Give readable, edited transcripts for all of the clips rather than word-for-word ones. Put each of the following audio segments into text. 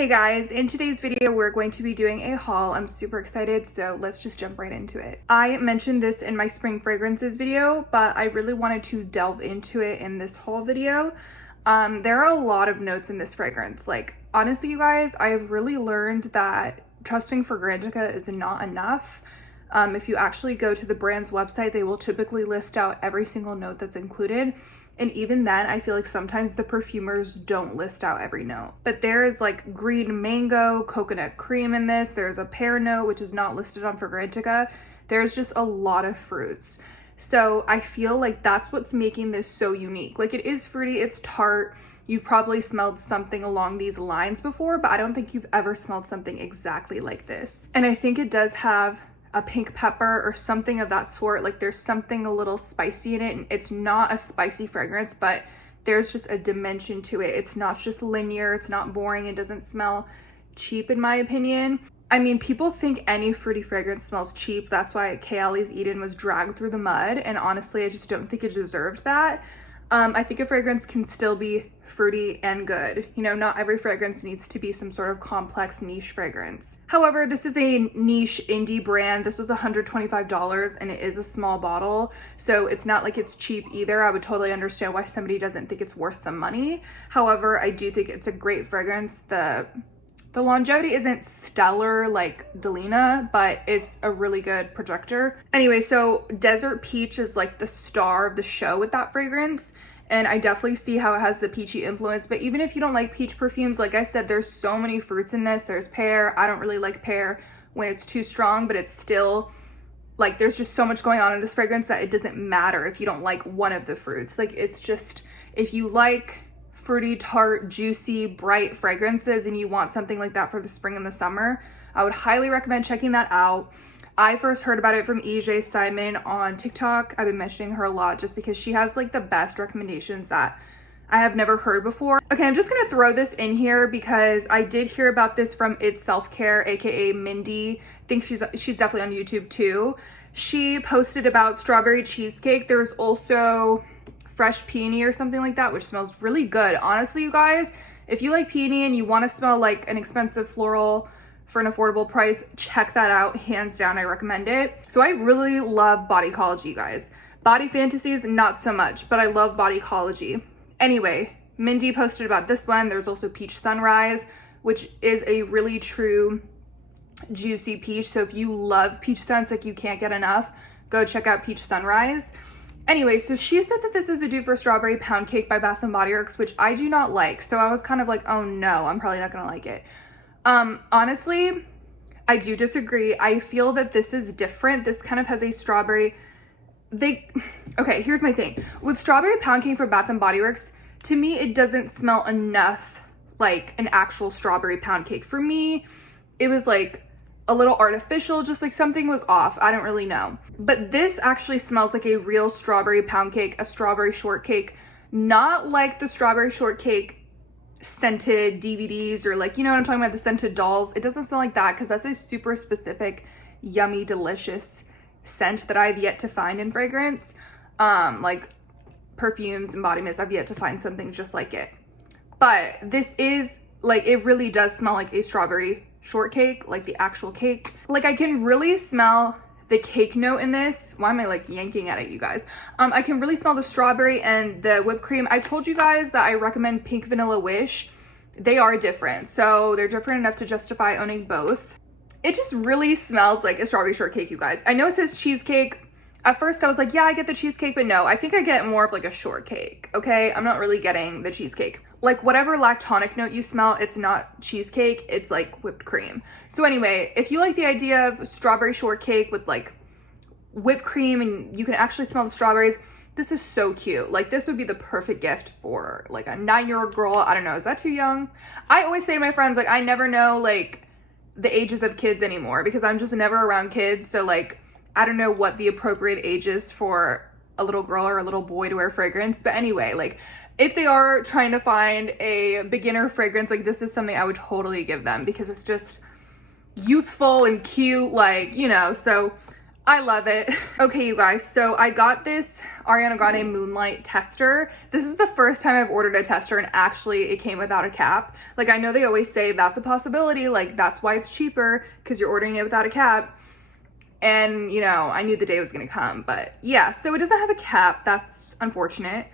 Hey guys, in today's video we're going to be doing a haul. I'm super excited, so let's just jump right into it. I mentioned this in my spring fragrances video, but I really wanted to delve into it in this haul video. There are a lot of notes in this fragrance. Like, honestly you guys, I've really learned that trusting Fragrantica is not enough. If you actually go to the brand's website, they will typically list out every single note that's included. And even then, I feel like sometimes the perfumers don't list out every note. But there is like green mango, coconut cream in this. There's a pear note, which is not listed on Fragrantica. There's just a lot of fruits. So I feel like that's what's making this so unique. Like, it is fruity, it's tart. You've probably smelled something along these lines before, but I don't think you've ever smelled something exactly like this. And I think it does have a pink pepper or something of that sort. Like, there's something a little spicy in it, and it's not a spicy fragrance, but there's just a dimension to it. It's not just linear, it's not boring, it doesn't smell cheap in my opinion. I mean, people think any fruity fragrance smells cheap. That's why Kayali's Eden was dragged through the mud, and honestly I just don't think it deserved that. I think a fragrance can still be fruity and good. You know, not every fragrance needs to be some sort of complex niche fragrance. However, this is a niche indie brand. This was $125 and it is a small bottle. So it's not like it's cheap either. I would totally understand why somebody doesn't think it's worth the money. However, I do think it's a great fragrance. The longevity isn't stellar like Delina, but it's a really good projector. Anyway, so Desert Peach is like the star of the show with that fragrance. And I definitely see how it has the peachy influence. But even if you don't like peach perfumes, like I said, there's so many fruits in this. There's pear. I don't really like pear when it's too strong, but it's still like, there's just so much going on in this fragrance that it doesn't matter if you don't like one of the fruits. Like, it's just, if you like fruity, tart, juicy, bright fragrances and you want something like that for the spring and the summer, I would highly recommend checking that out. I first heard about it from EJ Simon on TikTok. I've been mentioning her a lot just because she has like the best recommendations that I have never heard before. Okay, I'm just gonna throw this in here because I did hear about this from It's Self Care, aka Mindy. I think she's definitely on YouTube too. She posted about strawberry cheesecake. There's also fresh peony or something like that, which smells really good. Honestly, you guys, if you like peony and you want to smell like an expensive floral for an affordable price, check that out. Hands down, I recommend it. So I really love bodycology, you guys. Body Fantasies, not so much, but I love bodycology. Anyway, Mindy posted about this one. There's also Peach Sunrise, which is a really true juicy peach. So if you love peach scents, like you can't get enough, go check out Peach Sunrise. Anyway, so she said that this is a dupe for Strawberry Pound Cake by Bath & Body Works, which I do not like. So I was kind of like, oh no, I'm probably not gonna like it. Honestly, I do disagree. I feel that this is different. This kind of has a strawberry, okay, here's my thing. With Strawberry Pound Cake from Bath & Body Works, to me, it doesn't smell enough like an actual strawberry pound cake. For me, it was like a little artificial, just like something was off. I don't really know. But this actually smells like a real strawberry pound cake, a strawberry shortcake, not like the strawberry shortcake scented DVDs or like, you know what I'm talking about, the scented dolls. It doesn't smell like that because that's a super specific, yummy, delicious scent that I've yet to find in fragrance. Like perfumes and body mist, I've yet to find something just like it. But this is like, it really does smell like a strawberry shortcake, like the actual cake. Like, I can really smell the cake note in this. Why am I like yanking at it, you guys? I can really smell the strawberry and the whipped cream. I told you guys that I recommend Pink Vanilla Wish. They are different, so they're different enough to justify owning both. It just really smells like a strawberry shortcake, you guys. I know it says cheesecake. At first I was like, yeah, I get the cheesecake, but no, I think I get more of like a shortcake, okay? I'm not really getting the cheesecake. Like, whatever lactonic note you smell, it's not cheesecake, it's like whipped cream. So anyway, if you like the idea of strawberry shortcake with like whipped cream and you can actually smell the strawberries, this is so cute. Like, this would be the perfect gift for like a 9-year-old girl. I don't know, is that too young? I always say to my friends, like, I never know like the ages of kids anymore because I'm just never around kids. So like, I don't know what the appropriate age is for a little girl or a little boy to wear fragrance. But anyway, like, if they are trying to find a beginner fragrance, like, this is something I would totally give them because it's just youthful and cute, like, you know. So I love it. Okay, you guys, so I got this Ariana Grande Moonlight tester. This is the first time I've ordered a tester and actually it came without a cap. Like, I know they always say that's a possibility, like that's why it's cheaper, because you're ordering it without a cap. And, you know, I knew the day was gonna come, but yeah, so it doesn't have a cap. That's unfortunate.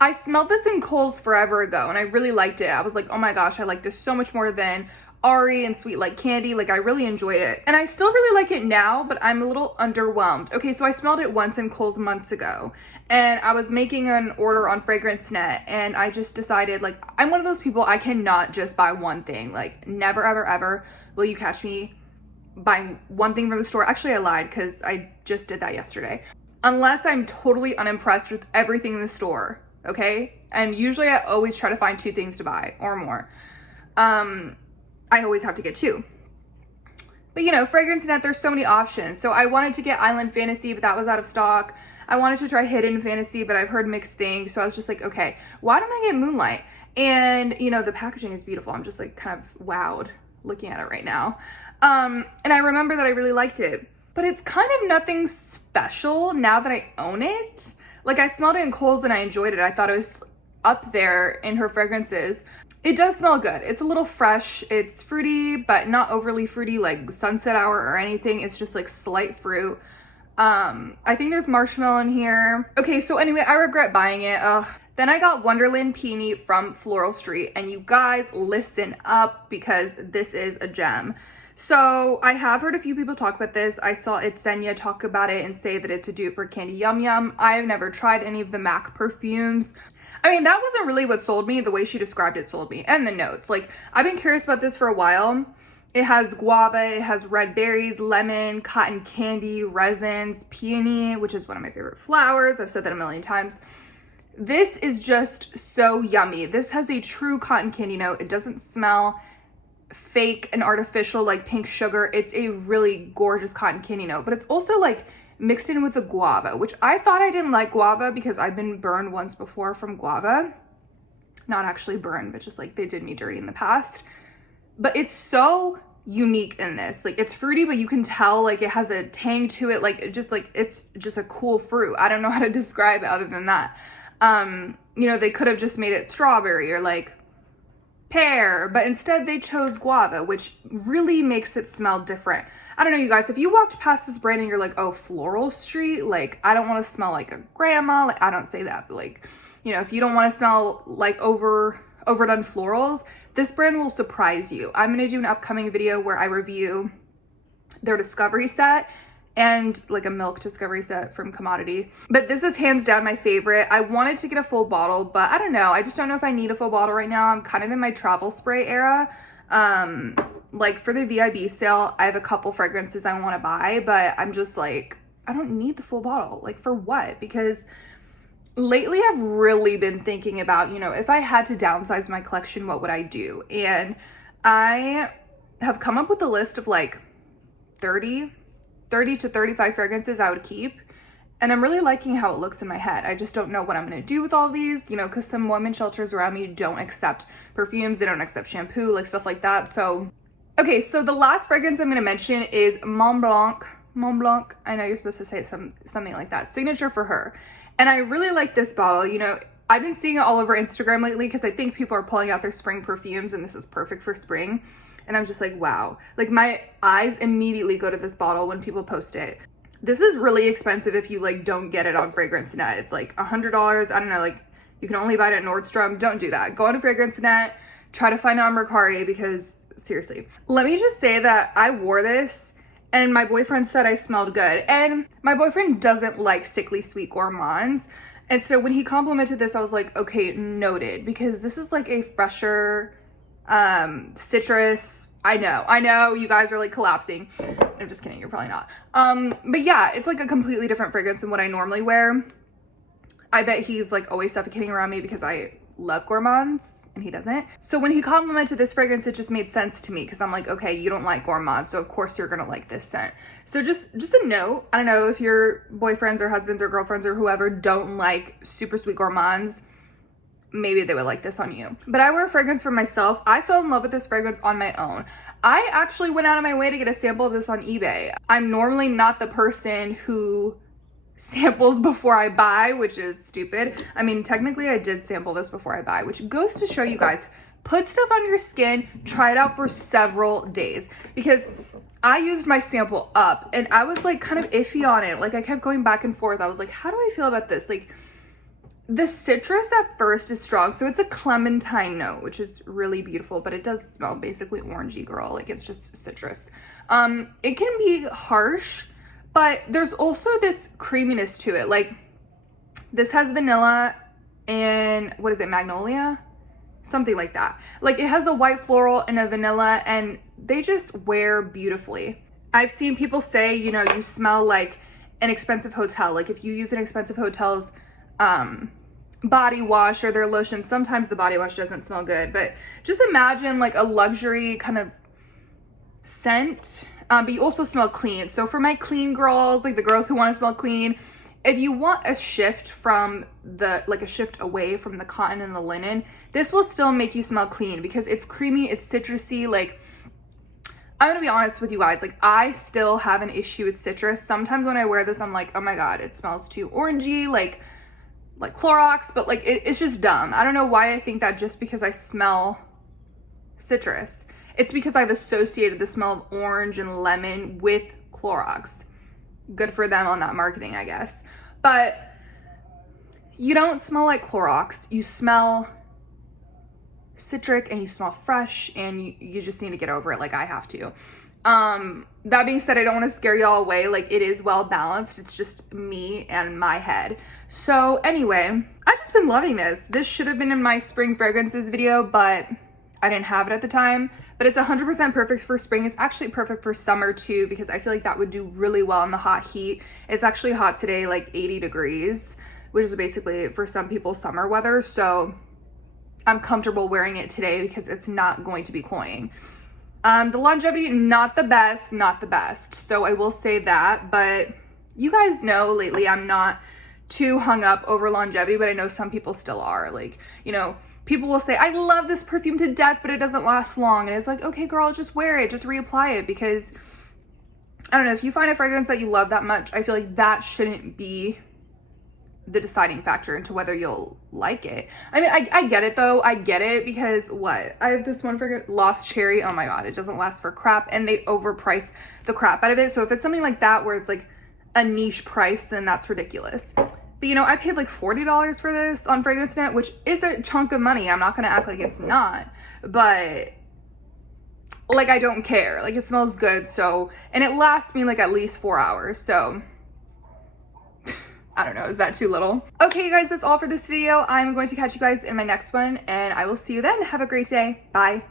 I smelled this in Kohl's forever ago and I really liked it. I was like, oh my gosh, I like this so much more than Ari and Sweet Like Candy. Like, I really enjoyed it. And I still really like it now, but I'm a little underwhelmed. Okay, so I smelled it once in Kohl's months ago and I was making an order on FragranceNet and I just decided, like, I'm one of those people, I cannot just buy one thing. Like, never, ever, ever will you catch me buying one thing from the store. Actually, I lied because I just did that yesterday. Unless I'm totally unimpressed with everything in the store, okay? And usually I always try to find 2 things to buy or more. I always have to get 2. But you know, FragranceNet, there's so many options. So I wanted to get Island Fantasy, but that was out of stock. I wanted to try Hidden Fantasy, but I've heard mixed things. So I was just like, okay, why don't I get Moonlight? And you know, the packaging is beautiful. I'm just like kind of wowed looking at it right now. And I remember that I really liked it, but it's kind of nothing special now that I own it. Like, I smelled it in Kohl's and I enjoyed it. I thought it was up there in her fragrances. It does smell good. It's a little fresh. It's fruity, but not overly fruity like sunset hour or anything. It's just like slight fruit. I think there's marshmallow in here. Okay, so anyway, I regret buying it. Then I got Wonderland Peony from Floral Street, and you guys listen up because this is a gem. So I have heard a few people talk about this. I saw Itsenia talk about it and say that it's a dupe for Candy Yum Yum. I've never tried any of the MAC perfumes. I mean, that wasn't really what sold me. The way she described it sold me. And the notes. Like, I've been curious about this for a while. It has guava, it has red berries, lemon, cotton candy, resins, peony, which is one of my favorite flowers. I've said that a million times. This is just so yummy. This has a true cotton candy note. It doesn't smell fake and artificial like pink sugar. It's a really gorgeous cotton candy note, but it's also like mixed in with the guava, which I thought I didn't like guava because I've been burned once before from guava. Not actually burned, but just like they did me dirty in the past. But it's so unique in this. Like, it's fruity, but you can tell like it has a tang to it. Like, it just like, it's just a cool fruit. I don't know how to describe it other than that. You know, they could have just made it strawberry or like pear, but instead they chose guava, which really makes it smell different. I don't know, you guys, if you walked past this brand and you're like, oh, Floral Street, like, I don't want to smell like a grandma. Like, I don't say that, but like, you know, if you don't want to smell like overdone florals, this brand will surprise you. I'm going to do an upcoming video where I review their discovery set and like a milk discovery set from Commodity. But this is hands down my favorite. I wanted to get a full bottle, but I don't know. I just don't know if I need a full bottle right now. I'm kind of in my travel spray era. Like, for the VIB sale, I have a couple fragrances I want to buy, but I'm just like, I don't need the full bottle. Like, for what? Because lately I've really been thinking about, you know, if I had to downsize my collection, what would I do? And I have come up with a list of like 30 to 35 fragrances I would keep. And I'm really liking how it looks in my head. I just don't know what I'm going to do with all these, you know, because some women shelters around me don't accept perfumes. They don't accept shampoo, like stuff like that. So, okay, so the last fragrance I'm going to mention is Montblanc. Montblanc, I know you're supposed to say something like that. Signature for her. And I really like this bottle. You know, I've been seeing it all over Instagram lately because I think people are pulling out their spring perfumes and this is perfect for spring. And I'm just like, wow. Like, my eyes immediately go to this bottle when people post it. This is really expensive if you like don't get it on FragranceNet. It's like $100. I don't know, like you can only buy it at Nordstrom. Don't do that. Go on to FragranceNet, try to find it on Mercari because seriously. Let me just say that I wore this and my boyfriend said I smelled good. And my boyfriend doesn't like sickly sweet gourmands. And so when he complimented this, I was like, okay, noted, because this is like a fresher citrus. I know you guys are like collapsing. I'm just kidding, you're probably not. But yeah, it's like a completely different fragrance than what I normally wear. I bet he's like always suffocating around me because I love gourmands and he doesn't. So when he complimented this fragrance, it just made sense to me because I'm like, okay, you don't like gourmands, so of course you're gonna like this scent. So just a note, I don't know if your boyfriends or husbands or girlfriends or whoever don't like super sweet gourmands, maybe they would like this on you. But I wear a fragrance for myself. I fell in love with this fragrance on my own. I actually went out of my way to get a sample of this on eBay. I'm normally not the person who samples before I buy, which is stupid. I mean, technically I did sample this before I buy, which goes to show you guys, put stuff on your skin, try it out for several days, because I used my sample up and I was like kind of iffy on it. Like I kept going back and forth. I was like, how do I feel about this? Like the citrus at first is strong. So it's a clementine note, which is really beautiful, but it does smell basically orangey, girl. Like it's just citrus. It can be harsh, but there's also this creaminess to it. Like this has vanilla and what is it? Magnolia? Something like that. Like it has a white floral and a vanilla, and they just wear beautifully. I've seen people say, you know, you smell like an expensive hotel. Like if you use an expensive hotel's body wash or their lotion, sometimes the body wash doesn't smell good, but just imagine like a luxury kind of scent, but you also smell clean. So for my clean girls, like the girls who want to smell clean, if you want a shift from the, like a shift away from the cotton and the linen, this will still make you smell clean because it's creamy, it's citrusy. Like, I'm gonna be honest with you guys, like I still have an issue with citrus. Sometimes when I wear this, I'm like, oh my God, it smells too orangey, like Clorox, but like it's just dumb. I don't know why I think that just because I smell citrus. It's because I've associated the smell of orange and lemon with Clorox. Good for them on that marketing, I guess. But you don't smell like Clorox. You smell citric and you smell fresh, and you just need to get over it like I have to. That being said, I don't want to scare y'all away. Like it is well balanced. It's just me and my head. So anyway, I've just been loving this. This should have been in my spring fragrances video, but I didn't have it at the time. But it's 100% perfect for spring. It's actually perfect for summer too, because I feel like that would do really well in the hot heat. It's actually hot today, like 80 degrees, which is basically for some people summer weather. So I'm comfortable wearing it today because it's not going to be cloying. The longevity, not the best. So I will say that, but you guys know lately I'm not too hung up over longevity, but I know some people still are. Like, you know, people will say, I love this perfume to death, but it doesn't last long. And it's like, okay, girl, just wear it, just reapply it, because I don't know, if you find a fragrance that you love that much, I feel like that shouldn't be the deciding factor into whether you'll like it. I mean, I get it though. I get it because what? I have this one fragrance, Lost Cherry. Oh my God, it doesn't last for crap, and they overprice the crap out of it. So if it's something like that where it's like a niche price, then that's ridiculous. But you know, I paid like $40 for this on FragranceNet, which is a chunk of money. I'm not gonna act like it's not, but like I don't care. Like it smells good, so, and it lasts me like at least 4 hours, so I don't know, is that too little? Okay, you guys, that's all for this video. I'm going to catch you guys in my next one, and I will see you then. Have a great day. Bye.